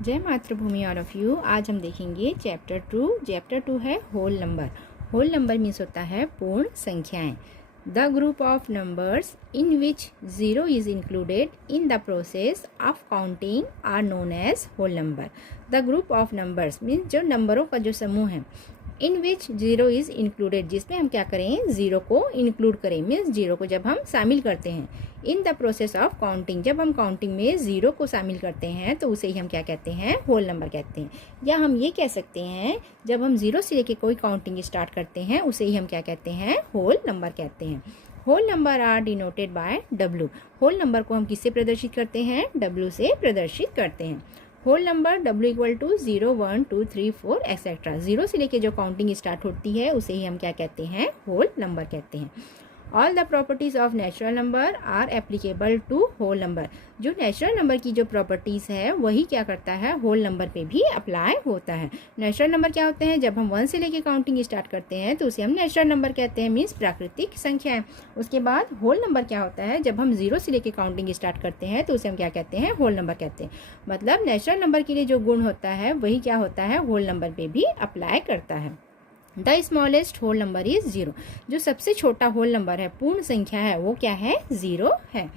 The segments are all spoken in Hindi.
जय मातृभूमि ऑल ऑफ यू। आज हम देखेंगे चैप्टर टू है whole number. Whole number means होता है पूर्ण संख्याएं। The group of numbers in which zero is included in the process of counting are known as whole number. The group of numbers means जो नंबरों का जो समूह है, in which zero is included, जिसमें हम क्या करें, ज़ीरो को इंक्लूड करें, मीन्स ज़ीरो को जब हम शामिल करते हैं। इन द प्रोसेस ऑफ काउंटिंग, जब हम काउंटिंग में ज़ीरो को शामिल करते हैं तो उसे ही हम क्या कहते हैं, होल नंबर कहते हैं। या हम ये कह सकते हैं जब हम ज़ीरो से लेके कोई काउंटिंग स्टार्ट करते हैं उसे ही हम क्या कहते हैं, होल नंबर कहते हैं। Whole number are denoted by W. Whole number को हम किससे प्रदर्शित करते हैं, डब्ल्यू से प्रदर्शित करते हैं। Whole number W equal to 0 1 2 3 4 etcetera. Zero से लेके जो काउंटिंग स्टार्ट होती है उसे ही हम क्या कहते हैं, होल नंबर कहते हैं। All the properties of natural number are applicable to whole number. जो नेचुरल नंबर की जो प्रॉपर्टीज़ है वही क्या करता है, होल नंबर पे भी अप्लाई होता है। नेचुरल नंबर क्या होते हैं, जब हम 1 से लेके काउंटिंग स्टार्ट करते हैं तो उसे हम नेचुरल नंबर कहते हैं, मीन्स प्राकृतिक संख्या है। उसके बाद होल नंबर क्या होता है, जब हम 0 से लेके काउंटिंग स्टार्ट करते हैं तो उसे हम क्या कहते हैं, होल नंबर कहते हैं। मतलब नेचुरल नंबर के लिए जो गुण होता है वही क्या होता है, होल नंबर पे भी अप्लाई करता है। The smallest whole number is 0। जो सबसे छोटा होल नंबर है, पूर्ण संख्या है, वो क्या है, 0 है।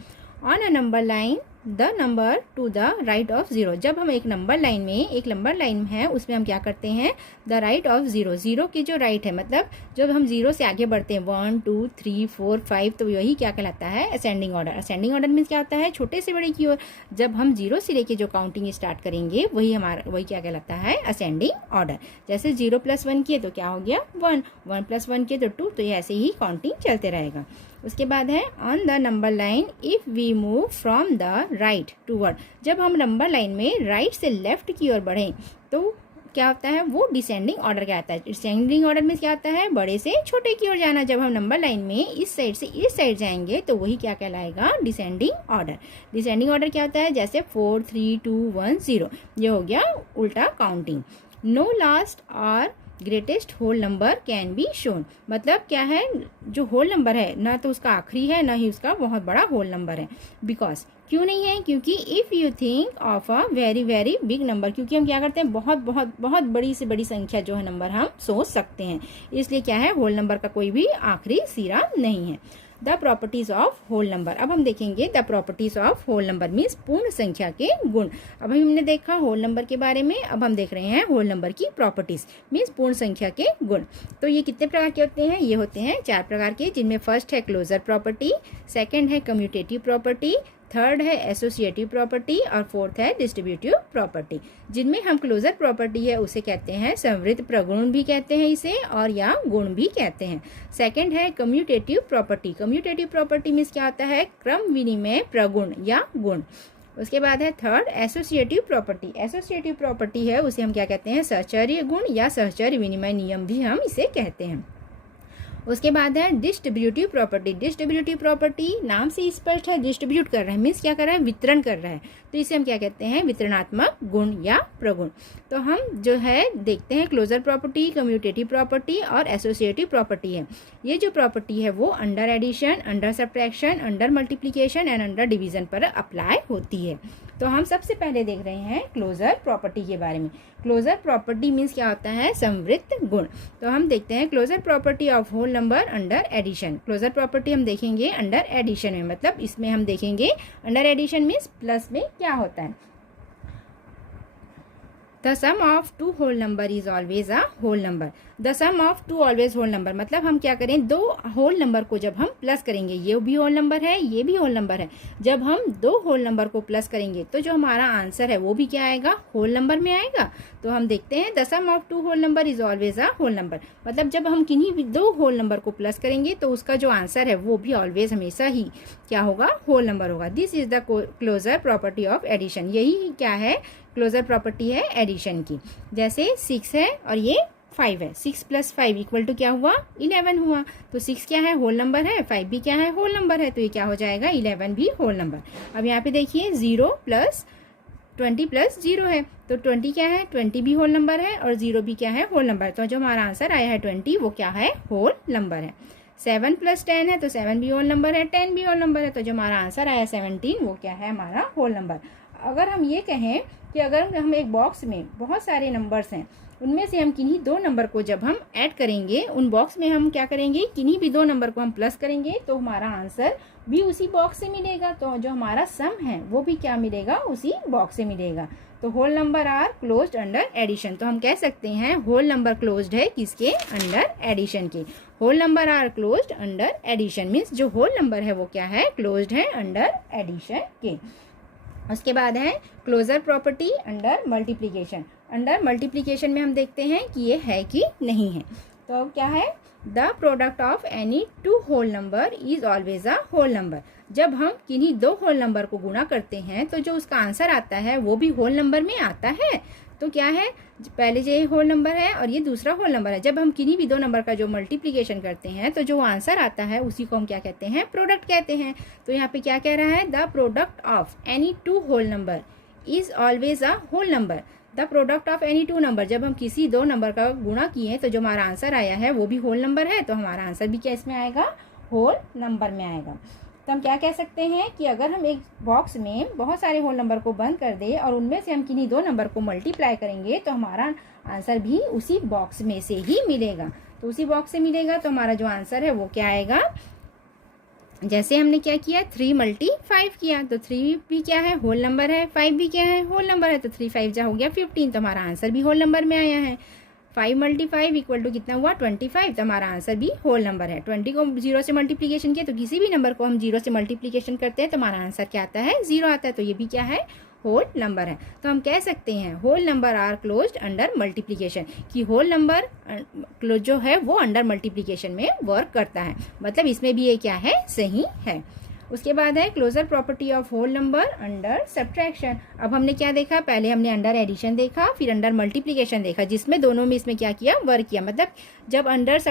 On a number line the number two the right of 0। जब हम एक नंबर लाइन में, एक नंबर लाइन है उसमें हम क्या करते हैं, द राइट ऑफ 0, 0 की जो राइट है, मतलब जब हम 0 से आगे बढ़ते हैं 1 2 3 4 5 तो यही क्या कहलाता है, ascending order. Ascending order means क्या होता है, छोटे से बड़े की ओर। जब हम 0 से लेके जो काउंटिंग स्टार्ट करेंगे वही क्या कहलाता है, असेंडिंग ऑर्डर। जैसे 0 + 1 किए तो क्या हो गया, 1, 1 + 1 किए तो 2, तो ये ऐसे ही काउंटिंग चलते रहेगा। उसके बाद है on the number line if we move from the right toward. जब हम नंबर लाइन में राइट से लेफ्ट की ओर बढ़ें तो क्या होता है, वो डिसेंडिंग ऑर्डर कहलाता है। डिसेंडिंग ऑर्डर में क्या होता है, बड़े से छोटे की ओर जाना। जब हम नंबर लाइन में इस साइड से इस साइड जाएंगे तो वही क्या कहलाएगा, डिसेंडिंग ऑर्डर। डिसेंडिंग ऑर्डर क्या होता है, जैसे 4 3 2 1 0, ये हो गया उल्टा काउंटिंग। नो लास्ट और greatest whole number can be shown. मतलब क्या है, जो होल नंबर है ना तो उसका आखिरी है ना ही उसका बहुत बड़ा होल नंबर है। बिकॉज, क्यों नहीं है, क्योंकि if you think of a very very big number, क्योंकि हम क्या करते हैं, बहुत बहुत बहुत बड़ी से बड़ी संख्या जो है नंबर हम सोच सकते हैं, इसलिए क्या है, होल नंबर का कोई भी आखिरी सिरा नहीं है। The properties of whole number. अब हम देखेंगे the properties of whole number means पूर्ण संख्या के गुण। अब हमने देखा होल नंबर के बारे में, अब हम देख रहे हैं होल नंबर की प्रॉपर्टीज मीन्स पूर्ण संख्या के गुण। तो ये कितने प्रकार के होते हैं, ये होते हैं 4 प्रकार के, जिनमें फर्स्ट है क्लोजर प्रॉपर्टी, सेकेंड है कम्यूटेटिव प्रॉपर्टी, थर्ड है एसोसिएटिव प्रॉपर्टी और फोर्थ है डिस्ट्रीब्यूटिव प्रॉपर्टी। जिनमें हम क्लोजर प्रॉपर्टी है उसे कहते हैं समृद्ध प्रगुण भी कहते हैं इसे, और या गुण भी कहते हैं। सेकंड है commutative property. Commutative property means क्या होता है, क्रम विनिमय प्रगुण या गुण। उसके बाद है third associative property. Associative property है उसे हम क्या कहते हैं, सहचर्य गुण या सहचर्य विनिमय नियम भी हम इसे कहते हैं। उसके बाद है डिस्ट्रीब्यूटिव प्रॉपर्टी। डिस्ट्रीब्यूटिव प्रॉपर्टी नाम से स्पष्ट है, डिस्ट्रीब्यूट कर रहा है मीन्स क्या कर रहा है, वितरण कर रहा है, तो इसे हम क्या कहते हैं, वितरणात्मक गुण या प्रगुण। तो हम जो है देखते हैं क्लोजर प्रॉपर्टी, कम्यूटेटिव प्रॉपर्टी और एसोसिएटिव प्रॉपर्टी है। ये जो प्रॉपर्टी है वो under addition, under subtraction, under multiplication and under division पर अप्लाई होती है। तो हम सबसे पहले देख रहे हैं क्लोजर प्रॉपर्टी के बारे में। क्लोजर प्रॉपर्टी मीन्स क्या होता है, समृद्ध गुण। तो हम देखते हैं closure property of whole number under addition. Closure property हम देखेंगे अंडर एडिशन में, मतलब इसमें हम देखेंगे अंडर एडिशन मीन्स प्लस में क्या होता है। The sum of two whole number is always a whole number. The sum of two always whole number, मतलब हम क्या करें, दो होल नंबर को जब हम प्लस करेंगे, ये भी होल नंबर है ये भी होल नंबर है, जब हम दो होल नंबर को प्लस करेंगे तो जो हमारा आंसर है वो भी क्या आएगा, होल नंबर में आएगा। तो हम देखते हैं the sum of two whole number is always a whole number, मतलब जब हम किन्हीं भी दो होल नंबर को प्लस करेंगे तो उसका जो आंसर है वो भी ऑलवेज हमेशा ही क्या होगा, होल नंबर होगा। This is the closure property of addition. यही क्या है, क्लोजर प्रॉपर्टी है एडिशन की। जैसे 6 है और ये 5 है, 6 + 5 = क्या हुआ, 11 हुआ। तो 6 क्या है, होल नंबर है, 5 भी क्या है, होल नंबर है, तो ये क्या हो जाएगा, 11 भी होल नंबर। अब यहाँ पे देखिए 0 + 20 + 0 है, तो 20 क्या है, 20 भी होल नंबर है और 0 भी क्या है, होल नंबर। तो जो हमारा आंसर आया है 20 वो क्या है, होल नंबर है। 7 + 10 है तो 7 भी होल नंबर है, 10 भी होल नंबर है, तो जो हमारा आंसर आया 17 वो क्या है, हमारा होल नंबर। अगर हम ये कहें कि अगर हम एक बॉक्स में बहुत सारे नंबर्स हैं, उनमें से हम किन्हीं दो नंबर को जब हम ऐड करेंगे, उन बॉक्स में हम क्या करेंगे, किन्हीं भी दो नंबर को हम प्लस करेंगे तो हमारा आंसर भी उसी बॉक्स से मिलेगा। तो जो हमारा सम है वो भी क्या मिलेगा, उसी बॉक्स से मिलेगा। तो whole number are closed under addition. तो हम कह सकते हैं होल नंबर क्लोज्ड है किसके, अंडर एडिशन के। Whole number are closed under addition means जो होल नंबर है वो क्या है, क्लोज्ड है अंडर एडिशन के। उसके बाद है closure property under multiplication. Under multiplication में हम देखते हैं कि ये है कि नहीं है। तो अब क्या है, the product of any two whole number is always a whole number. जब हम किन्हीं दो होल नंबर को गुणा करते हैं तो जो उसका आंसर आता है वो भी होल नंबर में आता है। तो क्या है, पहले ये होल नंबर है और ये दूसरा होल नंबर है। जब हम किन्हीं भी दो नंबर का जो मल्टीप्लिकेशन करते हैं तो जो आंसर आता है उसी को हम क्या कहते हैं, प्रोडक्ट कहते हैं। तो यहाँ पे क्या कह रहा है, the product of any two whole number is always a whole number. The product of any two number, जब हम किसी दो नंबर का गुणा किए तो जो हमारा आंसर आया है वो भी होल नंबर है, तो हमारा आंसर भी क्या इसमें आएगा, होल नंबर में आएगा। तो हम क्या कह सकते हैं कि अगर हम एक बॉक्स में बहुत सारे होल नंबर को बंद कर दे और उनमें से हम किन्हीं दो नंबर को मल्टीप्लाई करेंगे तो हमारा आंसर भी उसी बॉक्स में से ही मिलेगा। तो उसी बॉक्स से मिलेगा तो हमारा जो आंसर है वो क्या आएगा, जैसे हमने क्या किया, 3 × 5 किया तो 3 भी क्या है, होल नंबर है, 5 भी क्या है, होल नंबर है। तो 3 × 5 जा हो गया 15, तो हमारा आंसर भी होल नंबर में आया है। 5 × 5 इक्वल टू कितना हुआ, 25, तो हमारा आंसर भी होल नंबर है। 20 को 0 से मल्टीप्लीकेशन किया तो किसी भी नंबर को हम 0 से मल्टीप्लीकेशन करते हैं तो हमारा आंसर क्या आता है, 0 आता है। तो ये भी क्या है, होल नंबर है। तो हम कह सकते हैं whole number are closed under multiplication, कि होल नंबर जो है वो अंडर मल्टीप्लिकेशन में वर्क करता है। मतलब इसमें भी ये क्या है, सही है। उसके बाद है closure property of whole number under subtraction. अब हमने क्या देखा, पहले हमने अंडर एडिशन देखा, फिर अंडर मल्टीप्लिकेशन देखा, जिसमें दोनों में इसमें क्या किया, वर्क किया। मतलब जब अंडर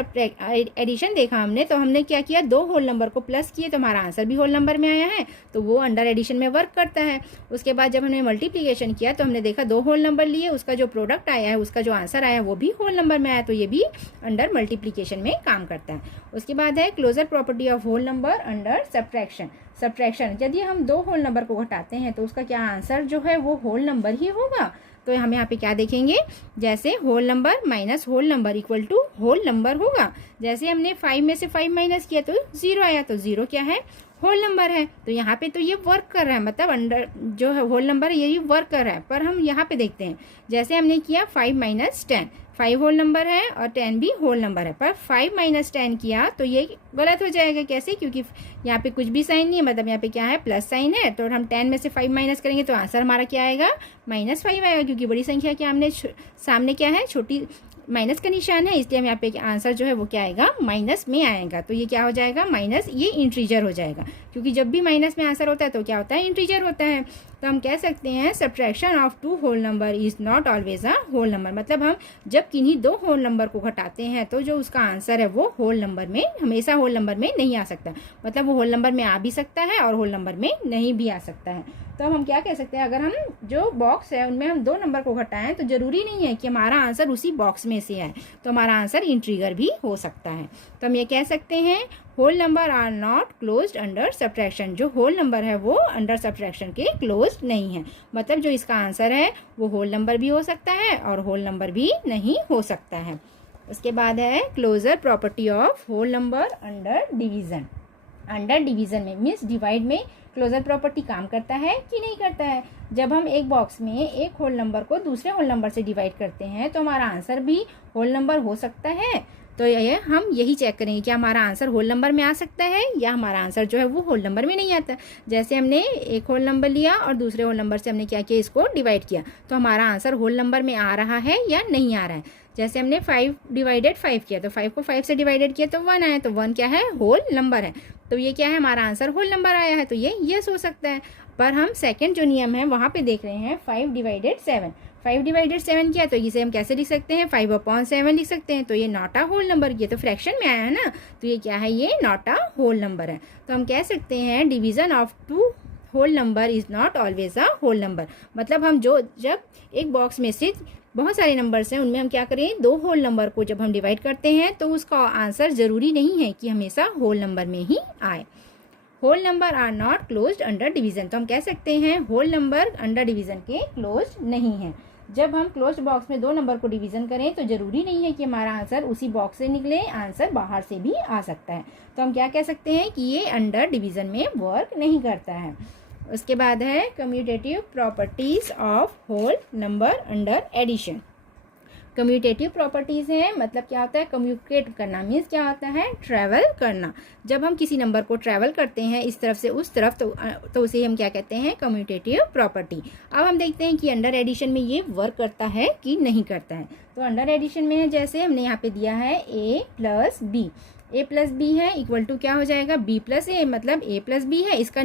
एडिशन देखा हमने तो हमने क्या किया, दो होल नंबर को प्लस किए तो हमारा आंसर भी होल नंबर में आया है, तो वो अंडर एडिशन में वर्क करता है। उसके बाद जब हमने मल्टीप्लिकेशन किया तो हमने देखा दो होल नंबर लिए, उसका जो प्रोडक्ट आया है, उसका जो आंसर आया वो भी होल नंबर में आया, तो ये भी अंडर मल्टीप्लिकेशन में काम करता है। उसके बाद है closure property of whole number under subtraction. Subtraction, यदि हम दो होल नंबर को घटाते हैं तो उसका क्या आंसर जो है वो होल नंबर ही होगा। तो हम यहाँ पे क्या देखेंगे, जैसे whole number minus whole number equal to whole number होगा। जैसे हमने 5 में से 5 माइनस किया तो 0 आया, तो 0 क्या है, होल नंबर है। तो यहाँ पे तो ये वर्क कर रहा है, मतलब अंडर जो है होल नंबर यही वर्क कर रहा है। पर हम यहाँ पे देखते हैं, जैसे हमने किया 5 - 10, 5 होल नंबर है और 10 भी होल नंबर है, पर 5 - 10 किया तो ये गलत हो जाएगा। कैसे, क्योंकि यहाँ पे कुछ भी साइन नहीं है, मतलब यहाँ पे क्या है, प्लस साइन है। तो हम 10 में से 5 माइनस करेंगे तो आंसर हमारा क्या आएगा, -5 आएगा, क्योंकि बड़ी संख्या क्या हमने सामने क्या है, छोटी माइनस का निशान है, इसलिए हम यहाँ पे आंसर जो है वो क्या आएगा, माइनस में आएगा। तो ये क्या हो जाएगा, माइनस, ये इंटीजर हो जाएगा, क्योंकि जब भी माइनस में आंसर होता है तो क्या होता है, इंटीजर होता है। तो हम कह सकते हैं subtraction of two whole number is not always a whole number. मतलब हम जब किन्हीं दो होल नंबर को घटाते हैं तो जो उसका आंसर है वो होल नंबर में, हमेशा होल नंबर में नहीं आ सकता। मतलब वो होल नंबर में आ भी सकता है और होल नंबर में नहीं भी आ सकता है। तो हम क्या कह सकते हैं, अगर हम जो बॉक्स है उनमें हम दो नंबर को घटाएं तो जरूरी नहीं है कि हमारा आंसर उसी बॉक्स में से आए, तो हमारा आंसर इंटीजर भी हो सकता है। तो हम ये कह सकते हैं whole number are not closed under subtraction. जो होल नंबर है वो अंडर सब्ट्रैक्शन के क्लोज्ड नहीं है। मतलब जो इसका आंसर है वो होल नंबर भी हो सकता है और होल नंबर भी नहीं हो सकता है। उसके बाद है closure property of whole number under division. Under division में मीन्स डिवाइड में क्लोजर प्रॉपर्टी काम करता है कि नहीं करता है। जब हम एक बॉक्स में एक होल नंबर को दूसरे होल नंबर से डिवाइड करते हैं तो हमारा आंसर भी होल नंबर हो सकता है। तो ये हम यही चेक करेंगे कि हमारा आंसर होल नंबर में आ सकता है या हमारा आंसर जो है वो होल नंबर में नहीं आता। जैसे हमने एक होल नंबर लिया और दूसरे होल नंबर से हमने क्या किया, इसको डिवाइड किया, तो हमारा आंसर होल नंबर में आ रहा है या नहीं आ रहा है। जैसे हमने 5 / 5 किया तो 5 को 5 से डिवाइडेड किया तो 1 आया, तो 1 क्या है, होल नंबर है। तो ये क्या है, हमारा आंसर होल नंबर आया है, तो ये यस हो सकता है। पर हम सेकंड जो नियम है वहाँ पे देख रहे हैं 5 / 7। 5 / 7 किया तो इसे हम कैसे लिख सकते हैं, 5/7 लिख सकते हैं। तो ये नॉट अ होल नंबर, ये तो फ्रैक्शन में आया है ना, तो ये क्या है, ये नॉट अ होल नंबर है। तो हम कह सकते हैं division of two whole number is not always a whole number. मतलब हम जब एक बॉक्स में से बहुत सारे नंबर्स हैं उनमें हम क्या करें, दो होल नंबर को जब हम डिवाइड करते हैं तो उसका आंसर ज़रूरी नहीं है कि हमेशा होल नंबर में ही आए। Whole number are not closed under division, तो हम कह सकते हैं होल नंबर अंडर डिवीजन के क्लोज्ड नहीं है। जब हम क्लोज्ड बॉक्स में दो नंबर को डिवीजन करें तो जरूरी नहीं है कि हमारा आंसर उसी बॉक्स से निकले, आंसर बाहर से भी आ सकता है। तो हम क्या कह सकते हैं कि ये अंडर डिवीजन में वर्क नहीं करता है। उसके बाद है commutative properties of whole number under addition. Commutative properties हैं, मतलब क्या होता है, कम्यूनिकेट करना मीन्स क्या होता है, ट्रैवल करना। जब हम किसी नंबर को ट्रैवल करते हैं इस तरफ से उस तरफ तो उसे हम क्या कहते हैं, कम्यूटेटिव प्रॉपर्टी। अब हम देखते हैं कि अंडर एडिशन में ये वर्क करता है कि नहीं करता है। तो अंडर एडिशन में है, जैसे हमने यहाँ पे दिया है a plus B, a plus B है इक्वल टू क्या हो जाएगा, b प्लस ए, मतलब a प्लस बी है। इसका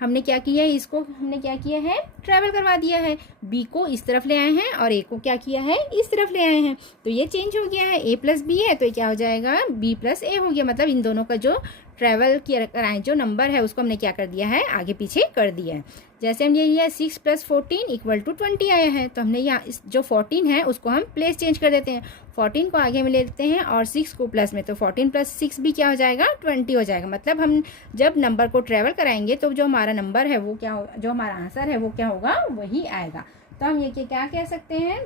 हमने क्या किया है, इसको हमने क्या किया है, ट्रैवल करवा दिया है। b को इस तरफ ले आए हैं और a को क्या किया है, इस तरफ ले आए हैं। तो ये चेंज हो गया है, a प्लस बी है तो ये क्या हो जाएगा, b प्लस ए हो गया। मतलब इन दोनों का जो ट्रैवल किया कराएं जो नंबर है उसको हमने क्या कर दिया है, आगे पीछे कर दिया है। जैसे हम ये लिया 6 प्लस 14 इक्वल टू 20 आया है, तो हमने यहाँ जो 14 है उसको हम प्लेस चेंज कर देते हैं। 14 को आगे में ले लेते हैं और 6 को प्लस में, तो 14 प्लस 6 भी क्या हो जाएगा, 20 हो जाएगा। मतलब हम जब नंबर को ट्रैवल कराएंगे तो जो हमारा नंबर है वो क्या हो, जो हमारा आंसर है वो क्या होगा, वही आएगा। तो हम ये क्या कह सकते हैं,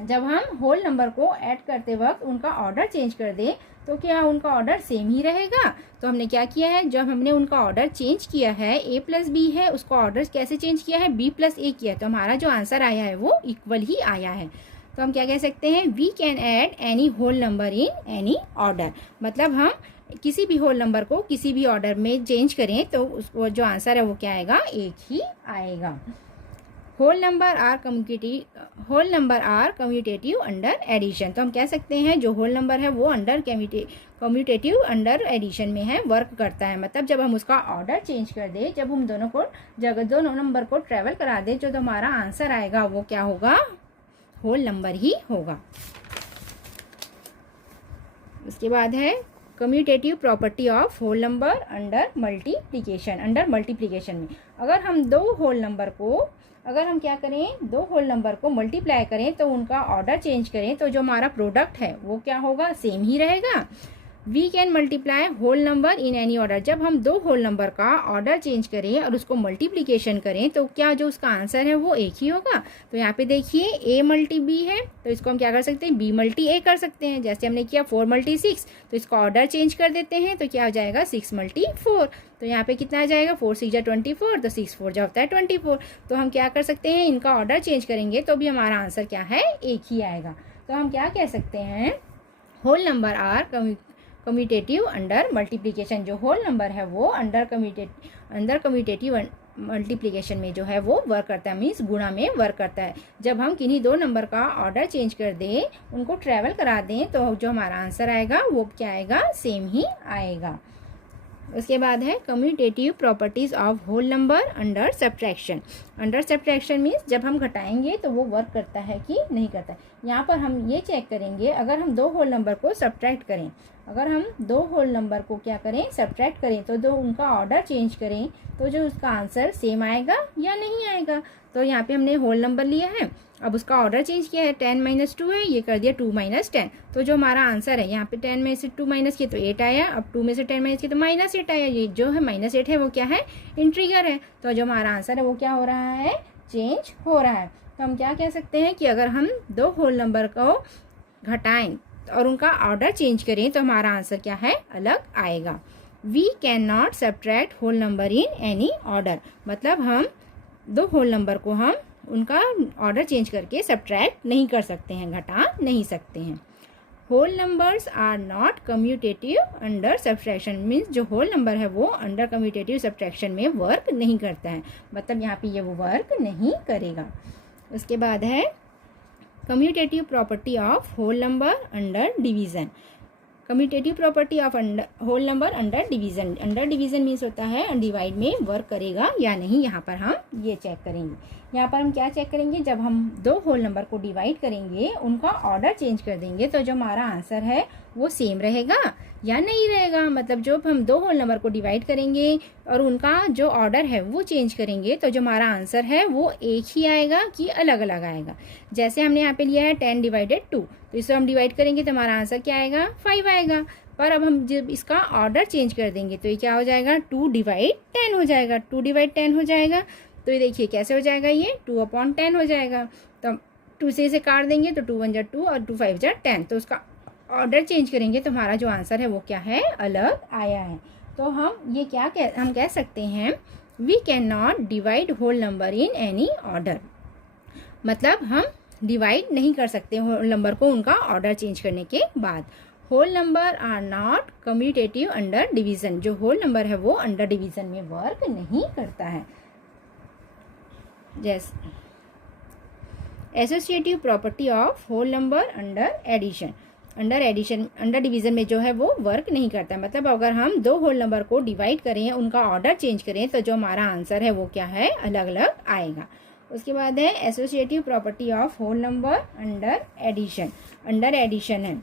जब हम होल नंबर को ऐड करते वक्त उनका ऑर्डर चेंज कर दें तो क्या उनका ऑर्डर सेम ही रहेगा। तो हमने क्या किया है, जब हमने उनका ऑर्डर चेंज किया है, a प्लस बी है उसको ऑर्डर कैसे चेंज किया है, b प्लस ए किया है, तो हमारा जो आंसर आया है वो इक्वल ही आया है। तो हम क्या कह सकते हैं, we can add any whole number in any order. मतलब हम किसी भी होल नंबर को किसी भी ऑर्डर में चेंज करें तो उसको जो आंसर है वो क्या आएगा, एक ही आएगा। Whole number are commutative under addition. तो हम कह सकते हैं जो होल नंबर है वो अंडर कम्यूटेटिव अंडर एडिशन में है, वर्क करता है। मतलब जब हम उसका ऑर्डर चेंज कर दे, जब हम दोनों नंबर को ट्रेवल करा दे, जो हमारा आंसर आएगा वो क्या होगा, होल नंबर ही होगा। उसके बाद है commutative property of whole number under multiplication में अगर हम दो होल नंबर को मल्टीप्लाई करें तो उनका ऑर्डर चेंज करें तो जो हमारा प्रोडक्ट है वो क्या होगा, सेम ही रहेगा। We can multiply whole number in any order. जब हम दो होल नंबर का ऑर्डर चेंज करें और उसको मल्टीप्लिकेशन करें तो क्या जो उसका आंसर है वो एक ही होगा। तो यहाँ पे देखिए a मल्टी b है तो इसको हम क्या कर सकते हैं, b मल्टी a कर सकते हैं। जैसे हमने किया 4 मल्टी 6, तो इसका ऑर्डर चेंज कर देते हैं तो क्या हो जाएगा, 6 मल्टी 4। तो यहाँ पे कितना आ जाएगा, 4 6 जा 24, तो 6 4 जा होता है 24। तो हम क्या कर सकते हैं, इनका ऑर्डर चेंज करेंगे तो भी हमारा आंसर क्या है, एक ही आएगा। तो हम क्या कह सकते हैं, whole number are commutative under multiplication. जो होल नंबर है वो अंडर कम्यूटेटिव मल्टीप्लिकेशन में जो है वो वर्क करता है, मीन्स गुणा में वर्क करता है। जब हम किन्हीं दो नंबर का ऑर्डर चेंज कर दें, उनको ट्रैवल करा दें, तो जो हमारा आंसर आएगा वो क्या आएगा, सेम ही आएगा। उसके बाद है commutative properties of whole number under subtraction. Under subtraction means जब हम घटाएंगे तो वो वर्क करता है कि नहीं करता है। यहाँ पर हम ये चेक करेंगे, अगर हम दो होल नंबर को सब्ट्रैक्ट करें, अगर हम दो होल नंबर को क्या करें, सब्ट्रैक्ट करें, तो जो उनका ऑर्डर चेंज करें तो जो उसका आंसर सेम आएगा या नहीं आएगा। तो यहाँ पे हमने होल नंबर लिया है, अब उसका ऑर्डर चेंज किया है, 10 - 2 है, ये कर दिया 2 - 10। तो जो हमारा आंसर है, यहाँ पे 10 में से 2 माइनस किया तो 8 आया, अब 2 में से 10 माइनस किया तो -8 आया। ये जो है -8 है वो क्या है, इंट्रीगर है। तो जो हमारा आंसर है वो क्या हो रहा है, चेंज हो रहा है। तो हम क्या कह सकते हैं कि अगर हम दो होल नंबर को घटाएं और उनका ऑर्डर चेंज करें तो हमारा आंसर क्या है, अलग आएगा। We can not subtract whole number in any order. मतलब हम दो होल नंबर को हम उनका ऑर्डर चेंज करके सब्ट्रैक्ट नहीं कर सकते हैं, घटा नहीं सकते हैं। Whole numbers are not commutative under subtraction means जो होल नंबर है वो अंडर कम्यूटेटिव सब्ट्रैक्शन में वर्क नहीं करता है, मतलब यहाँ पे ये वो वर्क नहीं करेगा। उसके बाद है commutative property of whole number under division. Commutative property of whole number under division. Under division means होता है डिवाइड में वर्क करेगा या नहीं, यहाँ पर हम ये चेक करेंगे। यहाँ पर हम क्या चेक करेंगे, जब हम दो होल नंबर को डिवाइड करेंगे, उनका ऑर्डर चेंज कर देंगे तो जो हमारा आंसर है वो सेम रहेगा या नहीं रहेगा। मतलब जब हम दो होल नंबर को डिवाइड करेंगे और उनका जो ऑर्डर है वो चेंज करेंगे तो जो हमारा आंसर है वो एक ही आएगा कि अलग अलग आएगा। जैसे हमने यहाँ पे लिया है 10 / 2, तो इसे हम डिवाइड करेंगे तो हमारा आंसर क्या आएगा, 5 आएगा। पर अब हम जब इसका ऑर्डर चेंज कर देंगे तो ये क्या हो जाएगा, 2/10 हो जाएगा, 2/10 हो जाएगा। तो ये देखिए कैसे हो जाएगा, ये 2/10 हो जाएगा। तो 2 से इसे काट देंगे तो 2 × 1 = 2 और 2 × 5 = 10। तो उसका ऑर्डर चेंज करेंगे तो हमारा जो आंसर है वो क्या है, अलग आया है। तो हम कह सकते हैं we can not divide whole number in any order. मतलब हम डिवाइड नहीं कर सकते होल नंबर को उनका ऑर्डर चेंज करने के बाद। Whole number are not commutative under division. जो होल नंबर है वो अंडर डिवीजन में वर्क नहीं करता है। जैसे associative property of whole number under addition. Under division में जो है वो वर्क नहीं करता है। मतलब अगर हम दो होल नंबर को डिवाइड करें, उनका ऑर्डर चेंज करें, तो जो हमारा आंसर है वो क्या है, अलग अलग आएगा। उसके बाद है associative property of whole number under addition. Under addition है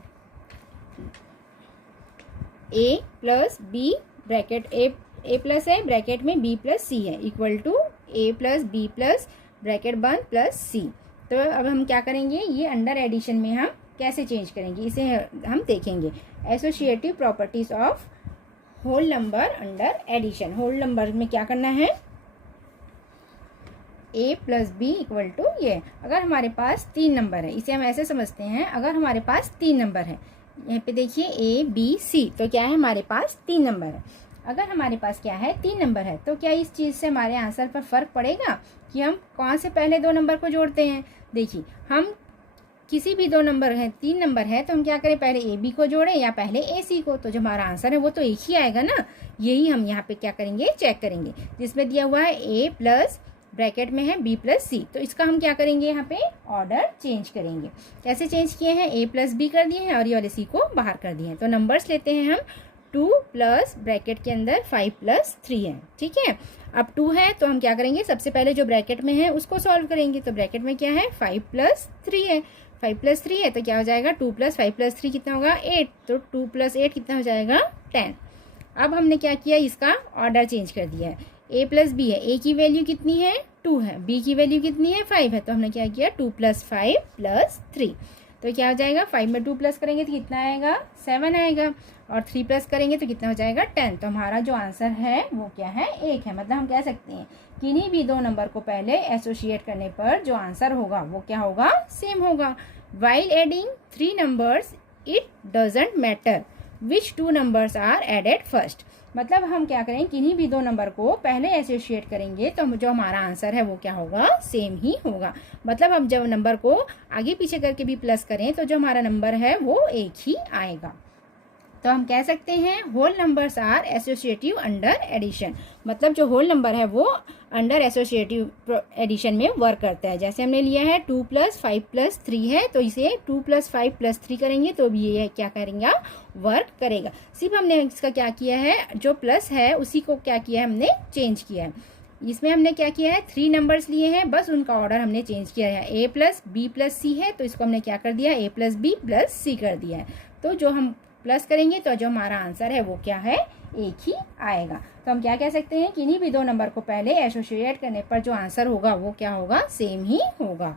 a + b bracket a plus है ब्रैकेट में b + c है इक्वल टू a + b + ब्रैकेट बंद + c। तो अब हम क्या करेंगे, ये अंडर एडिशन में हम कैसे चेंज करेंगे इसे हम देखेंगे। Associative properties of whole number under addition. Whole number में क्या करना है, a + b = ये। अगर हमारे पास 3 नंबर है, इसे हम ऐसे समझते हैं, अगर हमारे पास 3 नंबर है, यहाँ पे देखिए a b c, तो क्या है, हमारे पास 3 नंबर है। अगर हमारे पास क्या है, 3 नंबर है, तो क्या इस चीज़ से हमारे आंसर पर फ़र्क पड़ेगा कि हम कौन से पहले 2 नंबर को जोड़ते हैं। देखिए हम किसी भी 2 नंबर हैं, 3 नंबर है, तो हम क्या करें, पहले ए बी को जोड़ें या पहले ए सी को, तो जो हमारा आंसर है वो तो एक ही आएगा ना। यही हम यहाँ पे क्या करेंगे, चेक करेंगे। जिसमें दिया हुआ है a + ब्रैकेट में है b + c, तो इसका हम क्या करेंगे, यहाँ पे ऑर्डर चेंज करेंगे। कैसे चेंज किए हैं, a + b कर दिए हैं और ये वाले c को बाहर कर दिए हैं। तो नंबर्स लेते हैं हम, 2 + ब्रैकेट के अंदर 5 + 3 है, ठीक है। अब 2 है तो हम क्या करेंगे, सबसे पहले जो ब्रैकेट में है उसको सॉल्व करेंगे। तो ब्रैकेट में क्या है, 5 + 3 है, 5 + 3 है, तो क्या हो जाएगा, 2 + 5 + 3 कितना होगा, 8। तो 2 + 8 कितना हो जाएगा, 10। अब हमने क्या किया, इसका ऑर्डर चेंज कर दिया है। a + b है, a की वैल्यू कितनी है, 2 है, b की वैल्यू कितनी है, 5 है, तो हमने क्या किया, 2 + 5 + 3। तो क्या हो जाएगा, 5 में 2 प्लस करेंगे तो कितना आएगा, 7 आएगा, और 3 प्लस करेंगे तो कितना हो जाएगा, 10। तो हमारा जो आंसर है वो क्या है, 1 है। मतलब हम कह सकते हैं किन्हीं भी 2 नंबर को पहले एसोसिएट करने पर जो आंसर होगा वो क्या होगा, सेम होगा। While adding 3 numbers it doesn't matter which 2 numbers are added first. मतलब हम क्या करें, किन्हीं भी 2 नंबर को पहले एसोसिएट करेंगे तो जो हमारा आंसर है वो क्या होगा, सेम ही होगा। मतलब हम जब नंबर को आगे पीछे करके भी प्लस करें तो जो हमारा नंबर है वो एक ही आएगा। तो हम कह सकते हैं whole numbers are associative under addition. मतलब जो होल नंबर है वो अंडर एसोसिएटिव एडिशन में वर्क करता है। जैसे हमने लिया है 2 + 5 + 3 है, तो इसे 2 + 5 + 3 करेंगे तो भी ये क्या करेंगे, वर्क करेगा। सिर्फ हमने इसका क्या किया है, जो प्लस है उसी को क्या किया है, हमने चेंज किया है। इसमें हमने क्या किया है, 3 नंबर्स लिए हैं, बस उनका ऑर्डर हमने चेंज किया है। a + b + c है, तो इसको हमने क्या कर दिया, a + b + c कर दिया है। तो जो हम प्लस करेंगे तो जो हमारा आंसर है वो क्या है, एक ही आएगा। तो हम क्या कह सकते हैं, किन्हीं भी 2 नंबर को पहले एसोसिएट करने पर जो आंसर होगा वो क्या होगा, सेम ही होगा।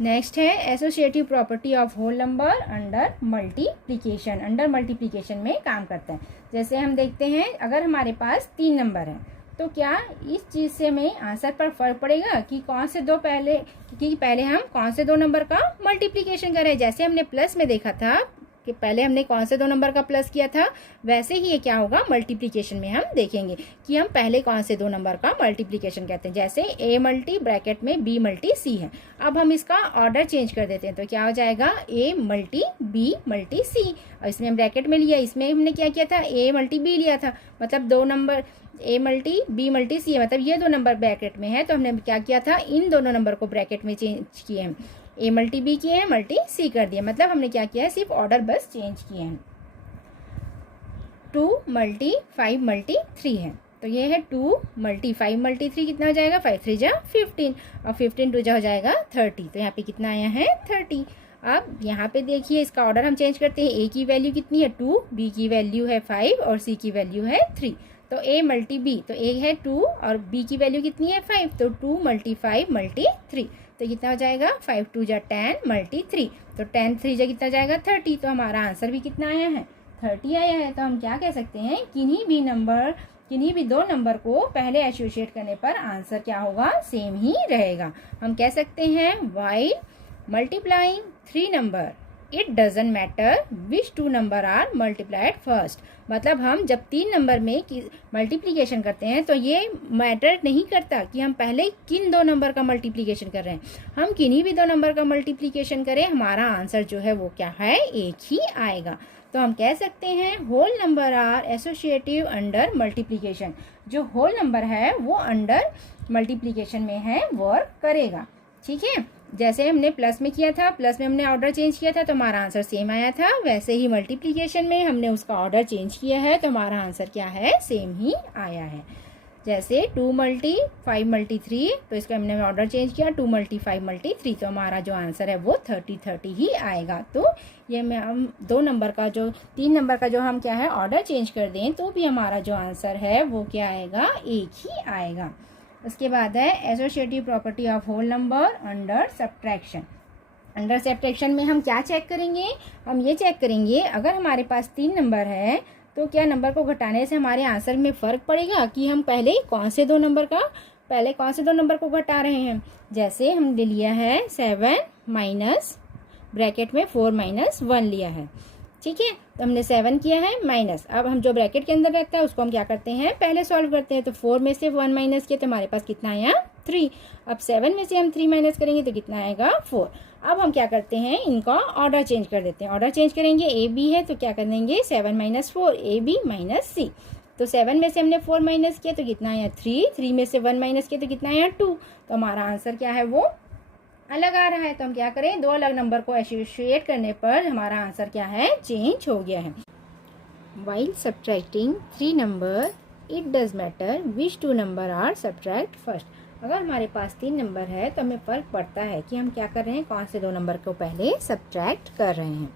नेक्स्ट है associative property of whole number under multiplication. Under multiplication में काम करता है। जैसे हम देखते हैं, अगर हमारे पास 3 नंबर है तो क्या इस चीज़ से हमें आंसर पर फर्क पड़ेगा कि कौन से 2 पहले, क्योंकि पहले हम कौन से 2 नंबर का मल्टीप्लिकेशन करें। जैसे हमने प्लस में देखा था कि पहले हमने कौन से 2 नंबर का प्लस किया था, वैसे ही ये क्या होगा, मल्टीप्लिकेशन में हम देखेंगे कि हम पहले कौन से 2 नंबर का मल्टीप्लिकेशन करते हैं। जैसे a × ब्रैकेट में b × c है। अब हम इसका ऑर्डर चेंज कर देते हैं, तो क्या हो जाएगा, a × b × c। और इसमें हम ब्रैकेट में लिया, इसमें हमने क्या किया था, a × b लिया था। मतलब 2 नंबर a × b × c है, मतलब ये 2 नंबर ब्रैकेट में है, तो हमने क्या किया था, इन दोनों नंबर को ब्रैकेट में चेंज किए हैं, a × b किए हैं, × c कर दिया। मतलब हमने क्या किया है, सिर्फ ऑर्डर बस चेंज किए हैं। 2 × 5 × 3 है, तो ये है 2 × 5 × 3 कितना हो जाएगा, 5 × 3 = 15 और 15 × 2 हो जाएगा 30। तो यहाँ पे कितना आया है, 30। अब यहाँ पे देखिए इसका ऑर्डर हम चेंज करते हैं। a की वैल्यू कितनी है, 2, b की वैल्यू है 5 और c की वैल्यू है 3। तो a मल्टी b, तो a है 2 और b की वैल्यू कितनी है 5, तो 2 मल्टी 5 मल्टी 3, तो कितना हो जाएगा 5 2 जा 10 मल्टी 3, तो 10 3 जा कितना जाएगा 30, तो हमारा आंसर भी कितना आया है 30 आया है। तो हम क्या कह सकते हैं, किन्हीं भी दो नंबर को पहले एसोसिएट करने पर आंसर क्या होगा, सेम ही रहेगा। हम कह सकते हैं while multiplying 3 number it doesn't matter which 2 number are multiplied first, मतलब हम जब 3 नंबर में मल्टीप्लिकेशन करते हैं तो ये मैटर नहीं करता कि हम पहले किन 2 नंबर का मल्टीप्लिकेशन कर रहे हैं, हम किन्हीं भी 2 नंबर का मल्टीप्लिकेशन करें हमारा आंसर जो है वो क्या है, एक ही आएगा। तो हम कह सकते हैं whole number are associative under multiplication, जो होल नंबर है वो अंडर मल्टीप्लिकेशन में है वर्क करेगा। ठीक है, जैसे हमने प्लस में किया था, प्लस में हमने ऑर्डर चेंज किया था तो हमारा आंसर सेम आया था, वैसे ही मल्टीप्लिकेशन में हमने उसका ऑर्डर चेंज किया है तो हमारा आंसर क्या है, सेम ही आया है। जैसे 2 मल्टी 5 मल्टी 3, तो इसका हमने ऑर्डर चेंज किया 2 मल्टी 5 मल्टी 3, तो हमारा जो आंसर है वो 30 ही आएगा। तो ये में हम 2 नंबर का जो 3 नंबर का जो हम क्या है ऑर्डर चेंज कर दें तो भी हमारा जो आंसर है वो क्या आएगा, एक ही आएगा। उसके बाद है associative property of whole number under subtraction. Under subtraction में हम क्या चेक करेंगे, हम ये चेक करेंगे अगर हमारे पास 3 नंबर है तो क्या नंबर को घटाने से हमारे आंसर में फ़र्क पड़ेगा कि हम पहले कौन से दो नंबर को घटा रहे हैं। जैसे हमने लिया है 7 माइनस ब्रैकेट में 4 माइनस 1 लिया है, ठीक है, तो हमने 7 किया है माइनस, अब हम जो ब्रैकेट के अंदर रहता है उसको हम क्या करते हैं पहले सॉल्व करते हैं, तो 4 में से 1 माइनस किया तो हमारे पास कितना आया 3, अब 7 में से हम 3 माइनस करेंगे तो कितना आएगा 4। अब हम क्या करते हैं, इनका ऑर्डर चेंज कर देते हैं, ऑर्डर चेंज करेंगे, ए बी है तो क्या कर देंगे 7 माइनस 4 ए बी माइनस सी, तो 7 में से हमने 4 माइनस किया तो कितना आया 3, 3 में से 1 माइनस किया तो कितना आया 2, तो हमारा आंसर क्या है वो अलग आ रहा है। तो हम क्या करें, 2 अलग नंबर को एसोसिएट करने पर हमारा आंसर क्या है, चेंज हो गया है। While subtracting 3 number it does matter which 2 number are subtract first. अगर हमारे पास 3 नंबर है तो हमें फ़र्क पड़ता है कि हम क्या कर रहे हैं, कौन से 2 नंबर को पहले सब्ट्रैक्ट कर रहे हैं।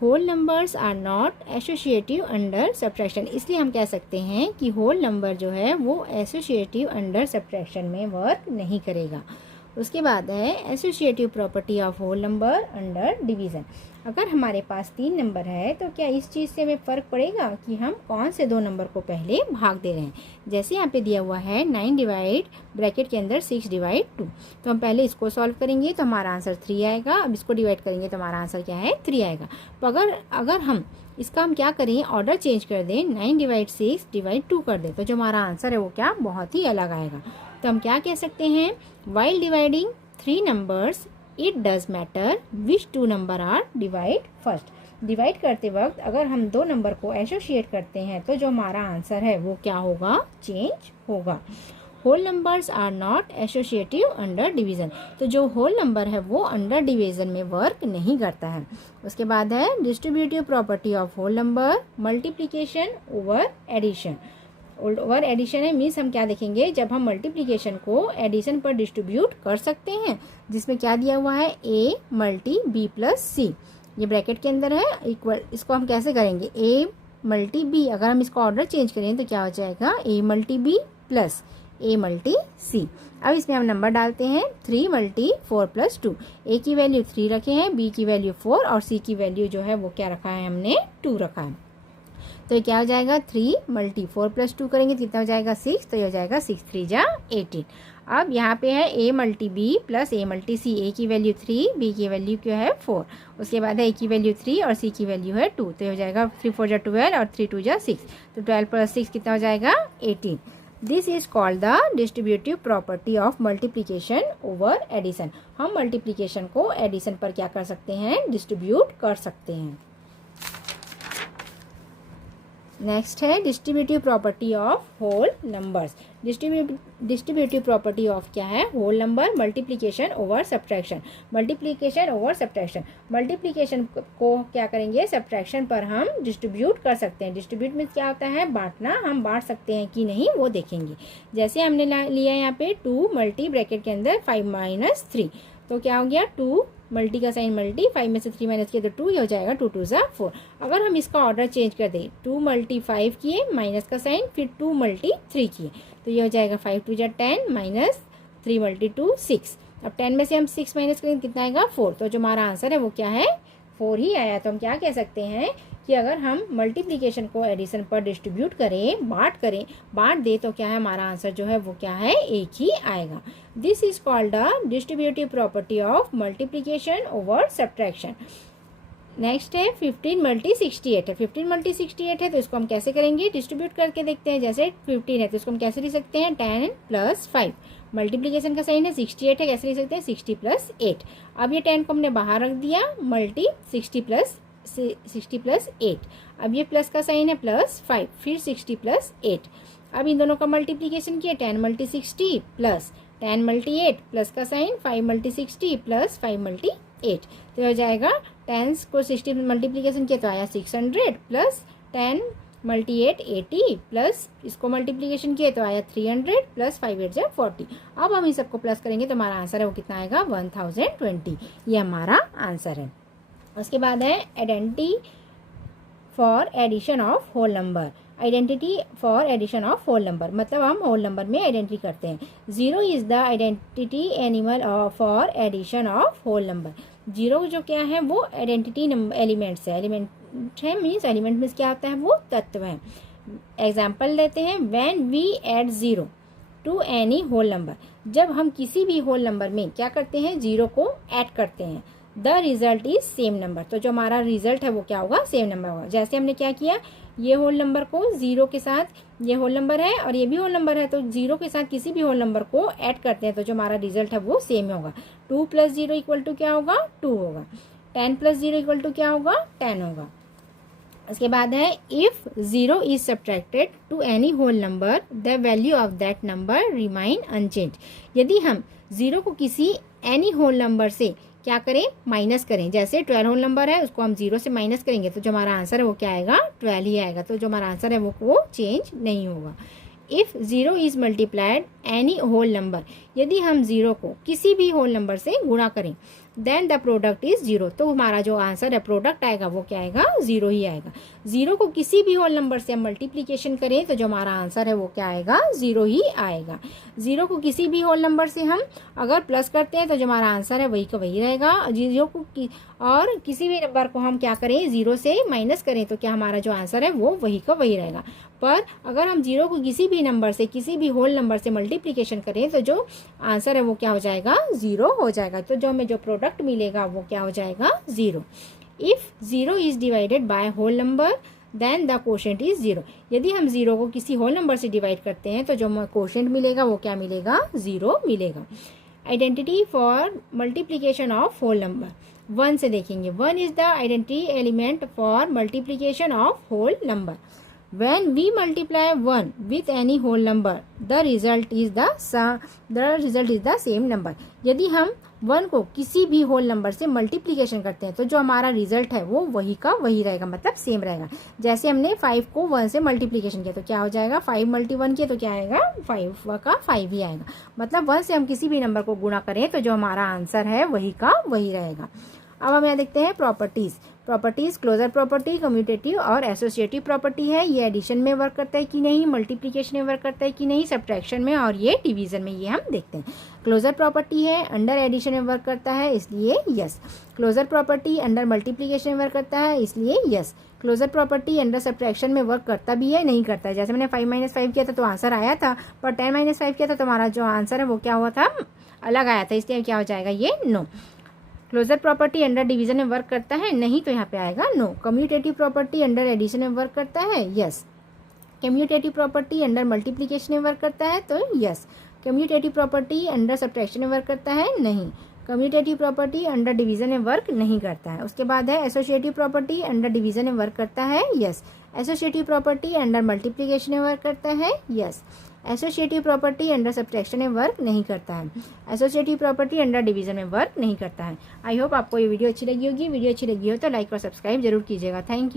Whole numbers are not associative under subtraction, इसलिए हम कह सकते हैं कि होल नंबर जो है वो एसोसिएटिव अंडर सब्ट्रैक्शन में वर्क नहीं करेगा। उसके बाद है associative property of whole number under division. अगर हमारे पास 3 नंबर है तो क्या इस चीज़ से हमें फ़र्क पड़ेगा कि हम कौन से 2 नंबर को पहले भाग दे रहे हैं। जैसे यहाँ पे दिया हुआ है 9 डिवाइड ब्रैकेट के अंदर 6 डिवाइड 2, तो हम पहले इसको सॉल्व करेंगे तो हमारा आंसर 3 आएगा, अब इसको डिवाइड करेंगे तो हमारा आंसर क्या है 3 आएगा। तो अगर हम इसका हम क्या करें, ऑर्डर चेंज कर दें, 9 डिवाइड 6 डिवाइड 2 कर दें, तो जो हमारा आंसर है वो क्या बहुत ही अलग आएगा। तो हम क्या कह सकते हैं, while dividing 3 numbers it does matter which 2 number are divide first. Divide करते वक्त अगर हम 2 नंबर को एसोसिएट करते हैं तो जो हमारा आंसर है वो क्या होगा, चेंज होगा। Whole numbers are not associative under division, तो जो होल नंबर है वो अंडर डिवीज़न में वर्क नहीं करता है। उसके बाद है distributive property of whole number multiplication over addition. Over addition है मीन्स हम क्या देखेंगे, जब हम मल्टीप्लिकेशन को एडिशन पर डिस्ट्रीब्यूट कर सकते हैं, जिसमें क्या दिया हुआ है a मल्टी b प्लस सी, ये ब्रैकेट के अंदर है इक्वल, इसको हम कैसे करेंगे a मल्टी b, अगर हम इसको ऑर्डर चेंज करें तो क्या हो जाएगा a multi b plus a multi c। अब इसमें हम नंबर डालते हैं 3 मल्टी 4 प्लस 2, a की वैल्यू 3 रखे हैं, b की वैल्यू 4 और c की वैल्यू जो है वो क्या रखा है हमने 2 रखा है। तो ये क्या हो जाएगा 3 मल्टी 4 प्लस 2 करेंगे तो कितना हो जाएगा 6, तो ये हो जाएगा 6 3 जा 18। अब यहाँ पे है a multi b plus a multi c, a की वैल्यू 3 b की वैल्यू क्या है 4, उसके बाद है a की वैल्यू 3 और c की वैल्यू है 2, तो ये हो जाएगा 3 4 जा 12 और 3 2 जा 6, तो 12 प्लस 6 कितना हो जाएगा 18। This is called the distributive property of multiplication over addition. हम मल्टीप्लिकेशन को एडिशन पर क्या कर सकते हैं, डिस्ट्रीब्यूट कर सकते हैं। नेक्स्ट है distributive property of whole numbers. Distributive property of क्या है, whole number multiplication over subtraction. Multiplication over subtraction, multiplication को क्या करेंगे, सब्ट्रैक्शन पर हम डिस्ट्रीब्यूट कर सकते हैं। डिस्ट्रीब्यूट में क्या होता है, बांटना, हम बांट सकते हैं कि नहीं वो देखेंगे। जैसे हमने लिया यहाँ पे 2 मल्टी ब्रैकेट के अंदर 5 माइनस 3, तो क्या हो गया 2 मल्टी का साइन मल्टी, 5 में से 3 माइनस किया तो 2, ये हो जाएगा 2 2 ज़ा 4। अगर हम इसका ऑर्डर चेंज कर दें 2 मल्टी 5 किए माइनस का साइन, फिर 2 मल्टी 3 किए तो ये हो जाएगा 5 2 ज़ा 10 माइनस 3 मल्टी 2 6। अब 10 में से हम 6 माइनस करेंगे कितना आएगा 4। तो जो हमारा आंसर है वो क्या है 4 ही आया। तो हम क्या कह सकते हैं कि अगर हम मल्टीप्लिकेशन को एडिशन पर डिस्ट्रीब्यूट करें, बांट दें तो क्या है हमारा आंसर जो है वो क्या है एक ही आएगा। This is called the distributive property of multiplication over subtraction. Next है 15 मल्टी 68 है। 15 मल्टी 68 है तो इसको हम कैसे करेंगे, डिस्ट्रीब्यूट करके देखते हैं। जैसे 15 है तो इसको हम कैसे लिख सकते हैं 10 + 5। मल्टीप्लिकेशन का साइन है 68 है, कैसे लिख सकते हैं 60 + 8। अब ये 10 को हमने बाहर रख दिया, मल्टी 60 + 8। अब ये प्लस का साइन है +5, फिर 60 + 8। अब इन दोनों का मल्टीप्लिकेशन किया 10 मल्टी 60 प्लस 10 मल्टी 8, प्लस का साइन 5 मल्टी 60 प्लस 5 मल्टी 8। तो हो जाएगा 10 को 60 में मल्टीप्लिकेशन किया तो आया 600 प्लस 10 मल्टी 8 80 प्लस इसको मल्टीप्लिकेशन किया तो आया 300 प्लस 5 8 = 40। अब हम इस सबको प्लस करेंगे तो हमारा आंसर है वो कितना आएगा 1020। ये हमारा आंसर है। उसके बाद है identity for addition of whole number. Identity for addition of whole number मतलब हम होल नंबर में आइडेंटिटी करते हैं। 0 इज द आइडेंटिटी एनिमल for addition of whole number. 0 जो क्या है वो आइडेंटिटी एलिमेंट्स है। एलिमेंट है मीन्स एलिमेंट मीन्स क्या होता है वो तत्व है। एग्जाम्पल लेते हैं, when we add 0 to any whole number. जब हम किसी भी होल नंबर में क्या करते हैं 0 को ऐड करते हैं, the result is same number. तो जो हमारा रिजल्ट है वो क्या होगा सेम नंबर होगा। जैसे हमने क्या किया, ये होल नंबर को 0 के साथ, ये होल नंबर है और ये भी होल नंबर है, तो 0 के साथ किसी भी होल नंबर को ऐड करते हैं तो जो हमारा रिजल्ट है वो सेम होगा। 2 + 0 = क्या होगा 2 होगा। 10 + 0 = क्या होगा 10 होगा। उसके बाद है if 0 is subtracted to any whole number the value of that number remain unchanged. यदि हम 0 को किसी एनी होल नंबर से क्या करें माइनस करें, जैसे 12 होल नंबर है उसको हम 0 से माइनस करेंगे तो जो हमारा आंसर है वो क्या आएगा 12 ही आएगा। तो जो हमारा आंसर है वो चेंज नहीं होगा। If 0 is multiplied any whole number, यदि हम 0 को किसी भी होल नंबर से गुणा करें देन द प्रोडक्ट इज 0, तो हमारा जो आंसर है प्रोडक्ट आएगा वो क्या आएगा 0 ही आएगा। 0 को किसी भी होल नंबर से हम मल्टीप्लिकेशन करें तो जो हमारा आंसर है वो क्या आएगा 0 ही आएगा। 0 को किसी भी होल नंबर से हम अगर प्लस करते हैं तो जो हमारा आंसर है वही का वही रहेगा। 0 को और किसी भी नंबर को हम क्या करें 0 से माइनस करें तो क्या हमारा जो आंसर है वो वही का वही रहेगा। पर अगर हम 0 को किसी भी नंबर से किसी भी होल नंबर से मल्टीप्लिकेशन करें तो जो आंसर है वो क्या हो जाएगा 0 हो जाएगा। तो जो हमें जो प्रोडक्ट मिलेगा वो क्या हो जाएगा 0। If 0 is divided by whole number then the quotient is 0। यदि हम 0 को किसी होल नंबर से डिवाइड करते हैं तो जो कोशेंट मिलेगा वो क्या मिलेगा 0 मिलेगा। Identity for multiplication of whole number 1 से देखेंगे। 1 is the identity element for multiplication of whole number. When we multiply 1 with any whole number, the result is the same number. यदि हम 1 को किसी भी होल नंबर से मल्टीप्लिकेशन करते हैं तो जो हमारा रिजल्ट है वो वही का वही रहेगा, मतलब सेम रहेगा। जैसे हमने 5 को 1 से मल्टीप्लिकेशन किया तो क्या हो जाएगा 5 × 1 किया तो क्या आएगा 5 का 5 ही आएगा। मतलब 1 से हम किसी भी नंबर को गुणा करें तो जो हमारा आंसर है वही का वही रहेगा। अब हम यहाँ देखते हैं प्रॉपर्टीज क्लोजर प्रॉपर्टी, कम्यूटेटिव और एसोसिएटिव प्रॉपर्टी है। ये एडिशन में वर्क करता है कि नहीं, मल्टीप्लिकेशन में वर्क करता है कि नहीं, सब्ट्रैक्शन में और ये डिवीजन में, ये हम देखते हैं। क्लोजर प्रॉपर्टी है अंडर एडिशन में वर्क करता है इसलिए yes. Closure property under multiplication में वर्क करता है इसलिए yes. Closure property under subtraction में वर्क करता भी है नहीं करता है। जैसे मैंने 5 - 5 किया था तो आंसर आया था, पर 10 - 5 किया था तो हमारा जो आंसर है वो क्या हुआ था अलग आया था, इसलिए क्या हो जाएगा ये no. Closure property under division में वर्क करता है नहीं, तो यहाँ पे आएगा no. Commutative property under addition में वर्क करता है yes. Commutative property under multiplication में वर्क करता है तो yes. Commutative property under subtraction में वर्क करता है नहीं। कम्यूटेटिव प्रॉपर्टी अंडर डिवीजन में वर्क नहीं करता है। उसके बाद है एसोसिएटिव प्रॉपर्टी अंडर डिवीजन में वर्क करता है yes. Associative property under multiplication में वर्क करता है yes. Associative property under subtraction में वर्क नहीं करता है। एसोसिएटिव प्रॉपर्टी अंडर डिवीजन में वर्क नहीं करता है। आई होप आपको ये वीडियो अच्छी लगी होगी। वीडियो अच्छी लगी हो तो लाइक और सब्सक्राइब जरूर कीजिएगा। Thank you.